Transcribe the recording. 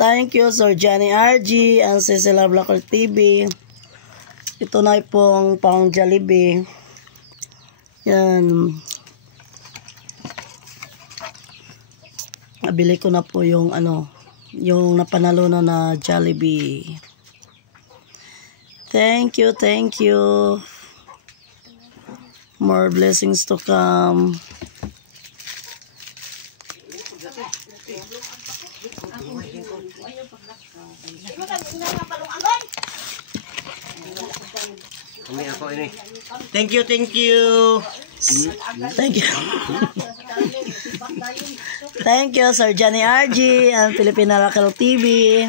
Thank you, Sir Johnny RG and Cecilia Blacker TV. Ito na pong pang Jollibee. Yan. Nabili ko na po yung yung napanalo na Jollibee. Thank you, thank you. More blessings to come. Thank you, thank you. Thank you. Thank you, Sir Johnny RG and Filipina Raquel TV.